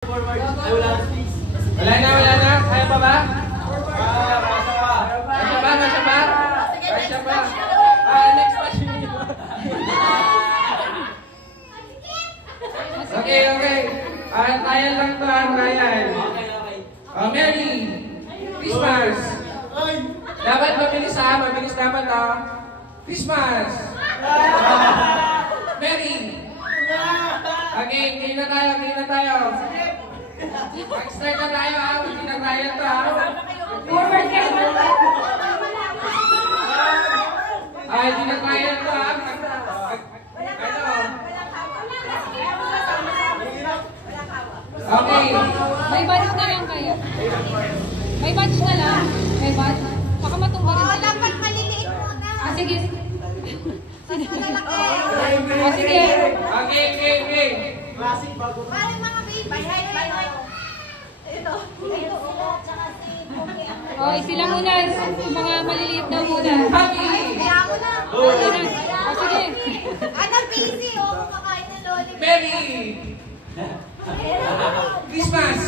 Wala na, wala na. Kaya pa ba? Kasya ba? Kasya ba? Next question. Okay. Kaya lang to, Ryan. Merry Christmas. Dapat mabilis ha, mabilis dapat ha. Christmas. Merry. Okay, game na tayo. Mag-start na tayo ha, hindi na tayo to ha. Forward ka. Hindi na tayo to ha. Okay. May batch na lang kaya. May batch na lang. May batch. Baka matumba rin. Dapat maliliit muna. Sige. Sige. Okay. Parang mga baby. Ito. Sila muna. Mga maliliit daw muna. Happy. Kaya ako na. Sige. Anak, busy. Kumakain ng lollipop. Merry Christmas.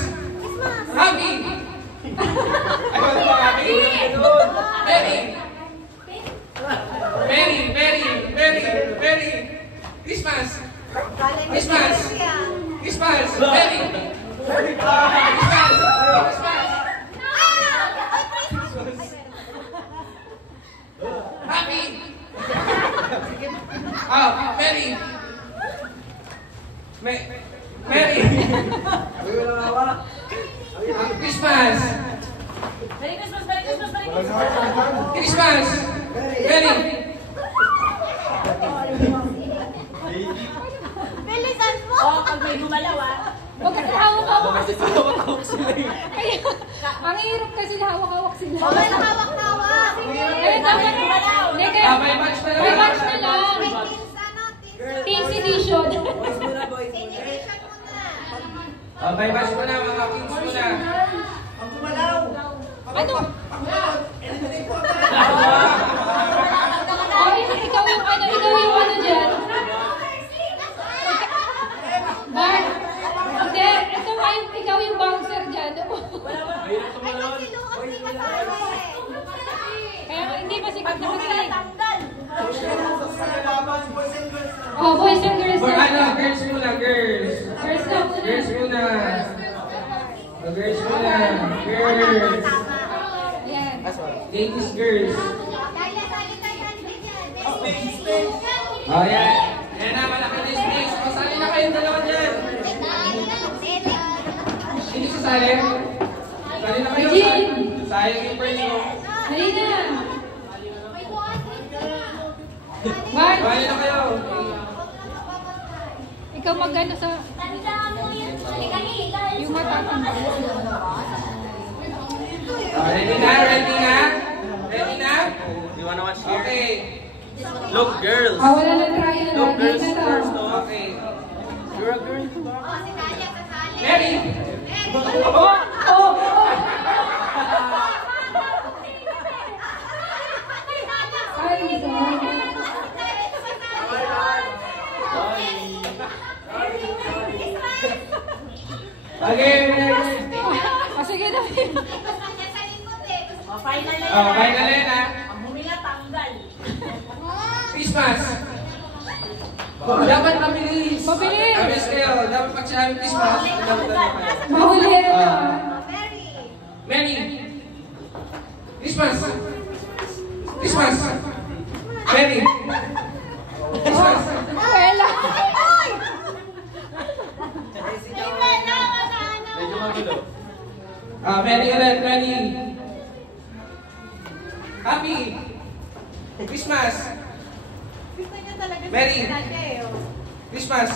Happy. Ano ba happy? Merry Christmas. Merry Happy. Merry Christmas. Christmas. Merry. Bilisan mo. Pag may gumalaw Huwag kasi hawak-hawak kasi sila. Kaya, ang hirap kasi hawak-hawak sila. Bawal hawak-hawak. Dapat gumalaw. May match na lang. May batch na lang. May teens ano? Teens edition. Edition muna. May match mo na, mga kings mo na. Ano? Ikaw yung ano dyan. Bart, hindi. Ikaw yung bouncer dyan. Ay, magsiluot ni kasali. Kaya hindi masikat na kasi. tanggal. Boys and girls For na. girls muna, girls. Girls na muna. Girls muna. Girls. Yan. Ladies, girls. Dali dyan. Yan. Yan na, malaki na yung space. Pasali na kayong dalawa dyan. Hindi sasali? Sali na kayo. Sayang yung first mo. Dali na. Bart, Sali na kayo. ikaw magano sa yung matatanda. Ready na? You wanna watch here? Okay. Look, girls. Wala lang try na Look, natin. girls first. No? Okay. You're a girl. Oh, si Talia sasali. Ready? Okay, next. Sige na. Final na Final na. Ang huminga tanggal. Christmas. Dapat mabilis. Mabilis. Mabilis kayo. Dapat pag sinabi Christmas, dapat kayo. Mahuli. Merry Christmas. Merry Christmas. Wala. Medyo magulo. Merry ulit, Merry. Happy Christmas. Merry Christmas.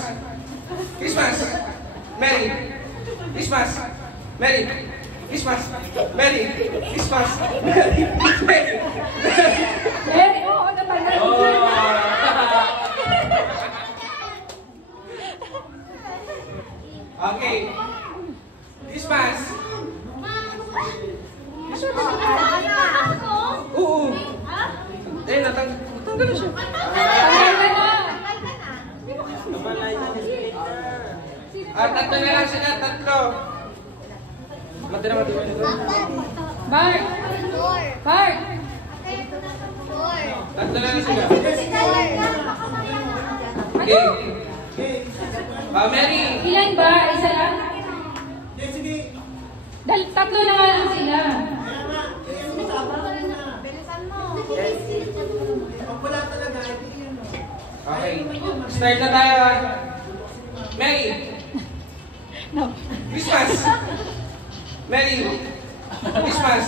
Merry Christmas. Merry Christmas. Merry Christmas. Merry. Oo, natagal. Okay. Christmas. Oo. Natanggal na siya. Tanggal na. tatlo na lang sila, tatlo. Mati na. Bart! Four. Bart! Four. Tatlo na lang sila. Si Dalia ka, baka mamaya na. Okay. Mary. Ilan ba? Isa lang? Tatlo na nga lang sila. Bilisan mo. Okay. Start na tayo. Mary. No. Christmas. Mary. Christmas.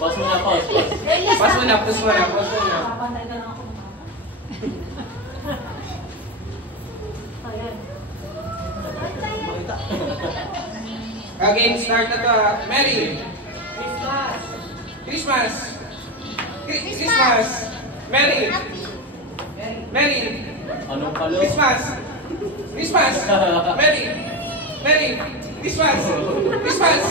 Pause muna, pause. Pas mo na, pas mo na, pas mo na. Again, start na to. Mary. Christmas. Christmas. Mary. Mary. Anong palo? Christmas. Christmas. Mary. Mary. Christmas. Christmas.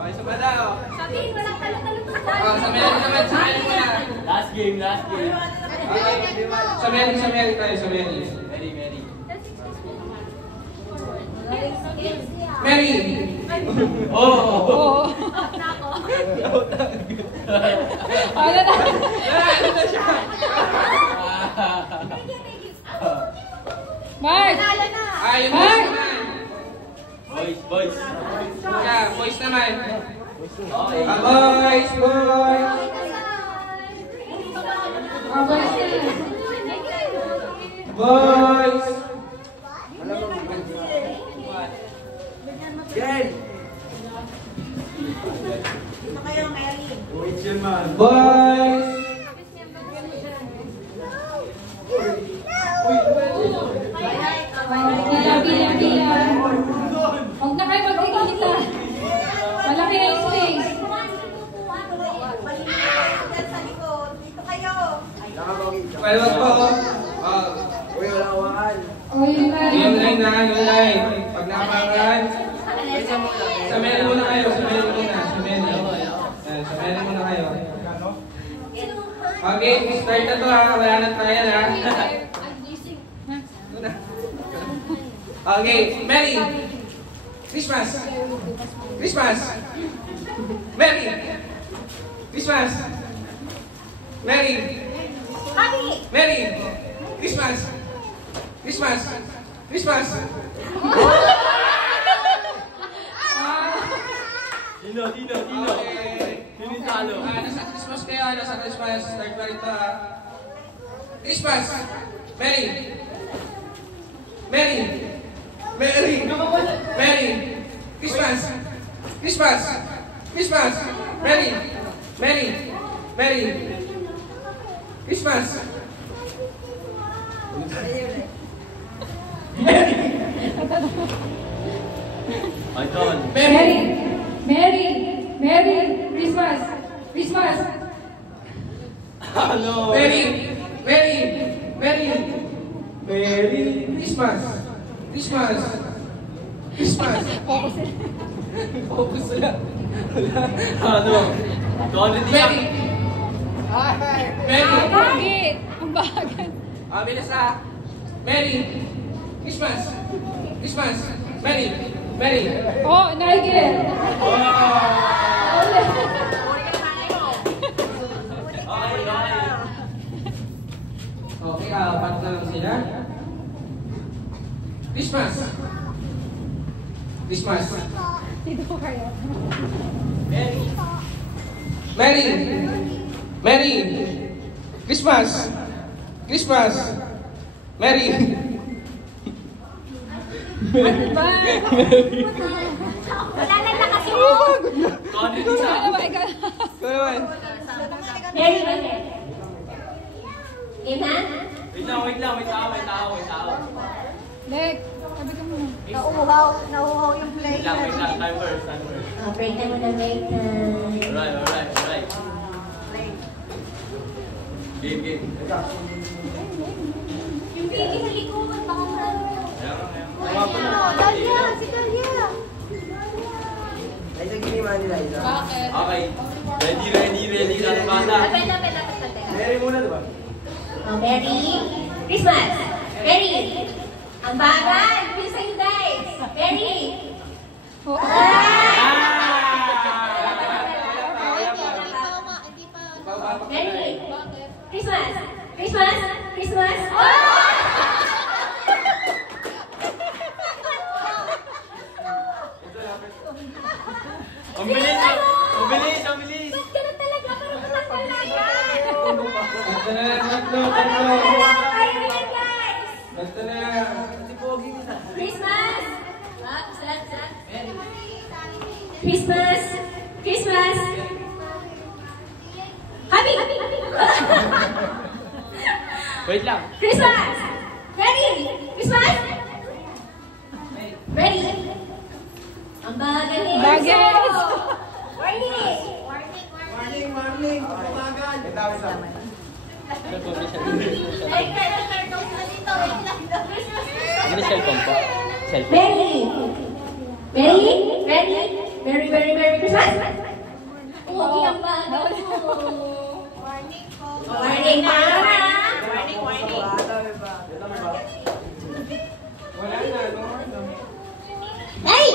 Okay, isa pa daw. Sabihin, walang talo-talo to. Oh, sa Mary naman, sa Mary muna. Last game, last game. Okay. Sa Mary tayo, sa Mary. Mary, Mary. Mary. Oh! Oo. Ano na? Ano na siya? Bart! Talo na. Yung boys naman. Boys, boys. Yeah, boys naman. Okay. Boys, boys. Oh, boys na. Boys. Ito kayo, Mary. Boys. Bilang. Huwag na kayo magkikita. Malaki na yung space. Diyan sa likod. Dito kayo. Well, wag po. Oh, yun na. Yung line na, yung line. Pag napakan, sa Mary muna kayo, sa Mary muna, sa Mary. Sa Mary muna kayo. Okay, start na to ha, wala na tayo ha. Okay, Mary. Christmas. Christmas. Mary. Christmas. Mary. Happy. Mary. Christmas. Christmas. Christmas. Dino. Sino yung talo? Nasa Christmas kayo, nasa Christmas. Start pa rin to ha. Christmas. Mary. Mary. Mary. Mary. Christmas. Christmas. Christmas. Mary. Mary. Mary. Christmas. My turn. Mary! Mary! Mary! Christmas! Christmas! Ano? Mary. Mary. Mary. Mary. Christmas. Christmas. Christmas. Focus sila. Ano? 200 yan. Mary. Ang Mary. bagit! Ang bagat! Bilis ha. Mary. Christmas. Christmas. Mary. Mary. Oh, Nigel! Okay, apat na lang sila. Christmas. Christmas. Dito ko kayo. Mary. Mary. Christmas. Christmas. Mary. Ano ba? Wala na nakasunod. 200 isa. Ano ba? Ikaw. Go naman. Mary, Mary. Game na? Wait lang. May tao. Lek, sabi ka muna. Nauuhaw yung play. Wait lang. Time first. Break na muna, break na. Alright. Game. Yung baby sa likuran, baka marami. Dalia! Si Dalia! Bakit? Okay. Ready. Ang bata. Dapat. Mary muna, diba? Okay. Ready? Christmas. Ready? Ang bagal. Please sa'yo guys. Ready? Ready? Christmas. Christmas. Christmas. Ang bilis! Ang bilis! Ang bilis! Ganun talaga. Parang matanggal na yan. Basta na lang, tatlo. Kaya na yan guys. Basta na lang. Christmas. Christmas. Christmas. Happy. Wait lang. Christmas. Ready. Christmas. Ready. Ang bagal ni Bagal. Warning. Warning. Pumagal. Ano cellphone po? Cellphone. Ready. Ready. Ready. Merry Christmas. Pogi ang bagal mo. Warning po. Warning pa. Wala na, no? Hey!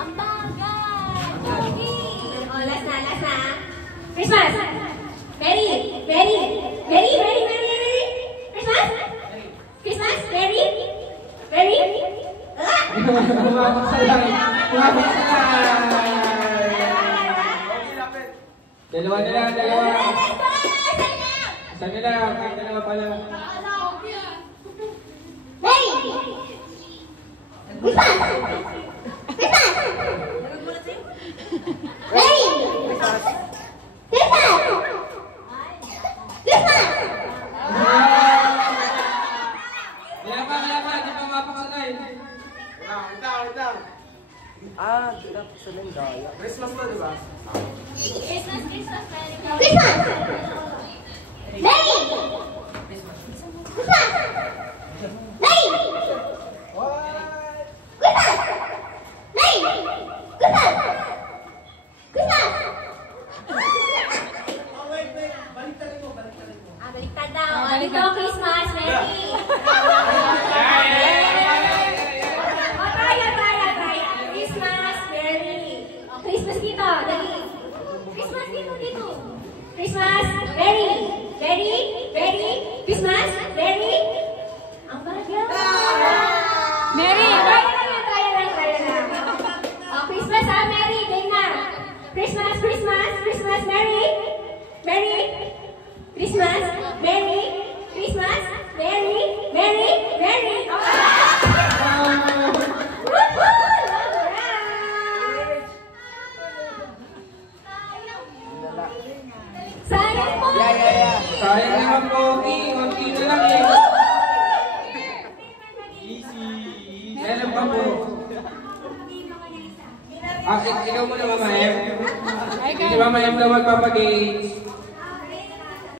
Ang bagal. Pogi. Oh, last na. Christmas. Ready. Christmas. Christmas. Ready. Umabak sa lang. Dalawa na lang. Isa na lang. Kahit dalawa pa lang. Ready. Christmas. Ready. Kaya pa. Di pa mapaksanay. Wait lang. Dapat sa Lendaya. Christmas to, di ba? Christmas. Baliktad daw. Dito, Christmas. Ready? Try. Christmas. Ready? Christmas dito. Dali. Christmas dito. Christmas. Ready? Christmas. Ready? Ang bagal. Mary. Try lang. Oh, Christmas Mary. Game na. Christmas. Mary. Christmas. Mary. Sayang po. Sayang naman po. Konti na lang eh. Easy. Kailan pa po? Ikaw muna, Mama Em. Hindi Mama Em daw magpapag-games.